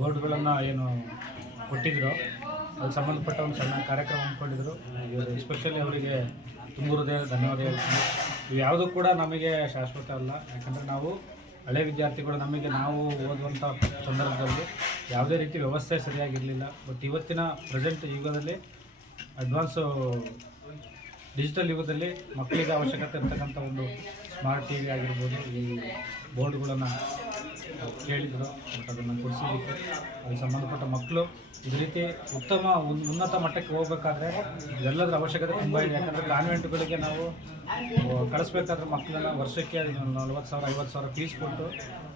ಬೋರ್ಡ್ಗಳನ್ನು ಏನು ಕೊಟ್ಟಿದ್ರು ಅದಕ್ಕೆ ಸಂಬಂಧಪಟ್ಟ ಒಂದು ಸಣ್ಣ ಕಾರ್ಯಕ್ರಮ ಅಂದ್ಕೊಂಡಿದ್ರು. ಎಸ್ಪೆಷಲಿ ಅವರಿಗೆ ತುಂಬ ಹೃದಯದ ಧನ್ಯವಾದ ಹೇಳ್ತೀನಿ. ಇವು ಯಾವುದೂ ಕೂಡ ನಮಗೆ ಶಾಶ್ವತ ಅಲ್ಲ. ಯಾಕಂದರೆ ನಾವು ಹಳೆ ವಿದ್ಯಾರ್ಥಿಗಳು, ನಾವು ಓದುವಂಥ ಸಂದರ್ಭದಲ್ಲಿ ಯಾವುದೇ ರೀತಿ ವ್ಯವಸ್ಥೆ ಸರಿಯಾಗಿರಲಿಲ್ಲ. ಬಟ್ ಇವತ್ತಿನ ಪ್ರೆಸೆಂಟ್ ಯುಗದಲ್ಲಿ ಅಡ್ವಾನ್ಸು ಡಿಜಿಟಲ್ ಯುಗದಲ್ಲಿ ಮಕ್ಕಳಿಗೆ ಅವಶ್ಯಕತೆ ಇರ್ತಕ್ಕಂಥ ಒಂದು ಸ್ಮಾರ್ಟ್ ಟಿ ವಿ ಆಗಿರ್ಬೋದು, ಈ ಬೋರ್ಡ್ಗಳನ್ನು ಕೇಳಿದರು. ಬಟ್ ಅದನ್ನು ಕೊಡಿಸಲಿಕ್ಕೆ ಅದಕ್ಕೆ ಸಂಬಂಧಪಟ್ಟ ಮಕ್ಕಳು ಇದೇ ರೀತಿ ಉನ್ನತ ಮಟ್ಟಕ್ಕೆ ಹೋಗಬೇಕಾದ್ರೆ ಇದೆಲ್ಲದರ ಅವಶ್ಯಕತೆ ತುಂಬ ಇದೆ. ಯಾಕಂದರೆ ಕಾನ್ವೆಂಟ್ಗಳಿಗೆ ನಾವು ಕಳಿಸ್ಬೇಕಾದ್ರೆ ಮಕ್ಕಳನ್ನ ವರ್ಷಕ್ಕೆ 40,000 50,000 ಫೀಸ್ ಕೊಟ್ಟು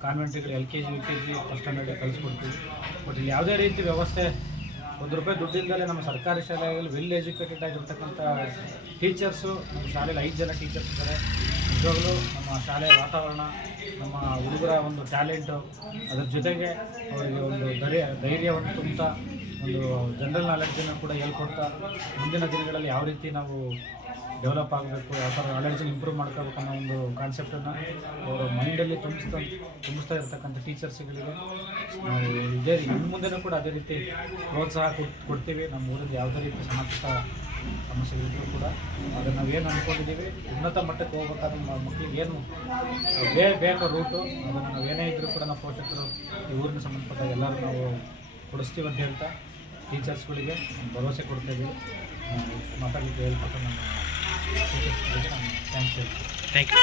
ಕಾನ್ವೆಂಟ್ಗಳು LKG UKG ಫಸ್ಟ್ ಸ್ಟ್ಯಾಂಡರ್ಡ್ಗೆ ಕಳಿಸ್ಕೊಡ್ತೀವಿ. ಬಟ್ ಇಲ್ಲಿ ಯಾವುದೇ ರೀತಿ ವ್ಯವಸ್ಥೆ ₹1 ದುಡ್ಡಿಲ್ಲದೆ ನಮ್ಮ ಸರ್ಕಾರಿ ಶಾಲೆಯಲ್ಲಿ ವೆಲ್ ಎಜುಕೇಟೆಡ್ ಆಗಿರ್ತಕ್ಕಂಥ ಟೀಚರ್ಸು, ನಮ್ಮ ಶಾಲೆಯಲ್ಲಿ 5 ಜನ ಟೀಚರ್ಸ್ ಇದ್ದಾರೆ. ನಿಜವಾಗ್ಲೂ ನಮ್ಮ ಶಾಲೆಯ ವಾತಾವರಣ, ನಮ್ಮ ಹುಡುಗರ ಒಂದು ಟ್ಯಾಲೆಂಟು, ಅದರ ಜೊತೆಗೆ ಅವರಿಗೆ ಒಂದು ಧೈರ್ಯವನ್ನು ತುಂಬುತ್ತಾ, ಒಂದು ಜನರಲ್ ನಾಲೆಡ್ಜನ್ನು ಕೂಡ ಹೇಳ್ಕೊಡ್ತಾ, ಮುಂದಿನ ದಿನಗಳಲ್ಲಿ ಯಾವ ರೀತಿ ನಾವು ಡೆವಲಪ್ ಆಗಬೇಕು, ಯಾವ ಥರ ನಾಲೆಡ್ಜನ್ನು ಇಂಪ್ರೂವ್ ಮಾಡ್ಕೋಬೇಕು ಅನ್ನೋ ಒಂದು ಕಾನ್ಸೆಪ್ಟನ್ನು ಅವರ ಮೈಂಡಲ್ಲಿ ತುಂಬಿಸ್ತಾ ಇರ್ತಕ್ಕಂಥ ಟೀಚರ್ಸ್ಗಳಿಗೆ ನಾವು ಇದೇ ಇನ್ನು ಮುಂದೆನೂ ಕೂಡ ಅದೇ ರೀತಿ ಪ್ರೋತ್ಸಾಹ ಕೊಡ್ತೀವಿ. ನಮ್ಮ ಊರಲ್ಲಿ ಯಾವುದೇ ರೀತಿ ಸಮಾಜ ಸಮಸ್ಯೆಗಳಿದ್ರೂ ಕೂಡ ಅದನ್ನು ನಾವೇನು ಅಂದ್ಕೊಂಡಿದ್ದೀವಿ, ಉನ್ನತ ಮಟ್ಟಕ್ಕೆ ಹೋಗ್ಬೇಕಾದ್ರೆ ಮಕ್ಕಳಿಗೆ ಏನು ಬೇಕೋ ರೂಟು, ಅದನ್ನು ನಾವು ಏನೇ ಇದ್ದರೂ ಕೂಡ ನಾವು ಪೋಷಕರು ಈ ಊರಿನ ಸಂಬಂಧಪಟ್ಟ ಎಲ್ಲರೂ ನಾವು ಕೊಡಿಸ್ತೀವಿ ಅಂತ ಹೇಳ್ತಾ ಟೀಚರ್ಸ್ಗಳಿಗೆ ಭರವಸೆ ಕೊಡ್ತೀವಿ. ಮಾತಾಡಲಿಕ್ಕೆ ಹೇಳ್ಕೊಟ್ಟು ನಮ್ಮ ಟೀಚರ್ಸ್ಗಳಿಗೆ ನಾನು ಥ್ಯಾಂಕ್ಸ್ ಹೇಳ್ತೀನಿ. Thank you.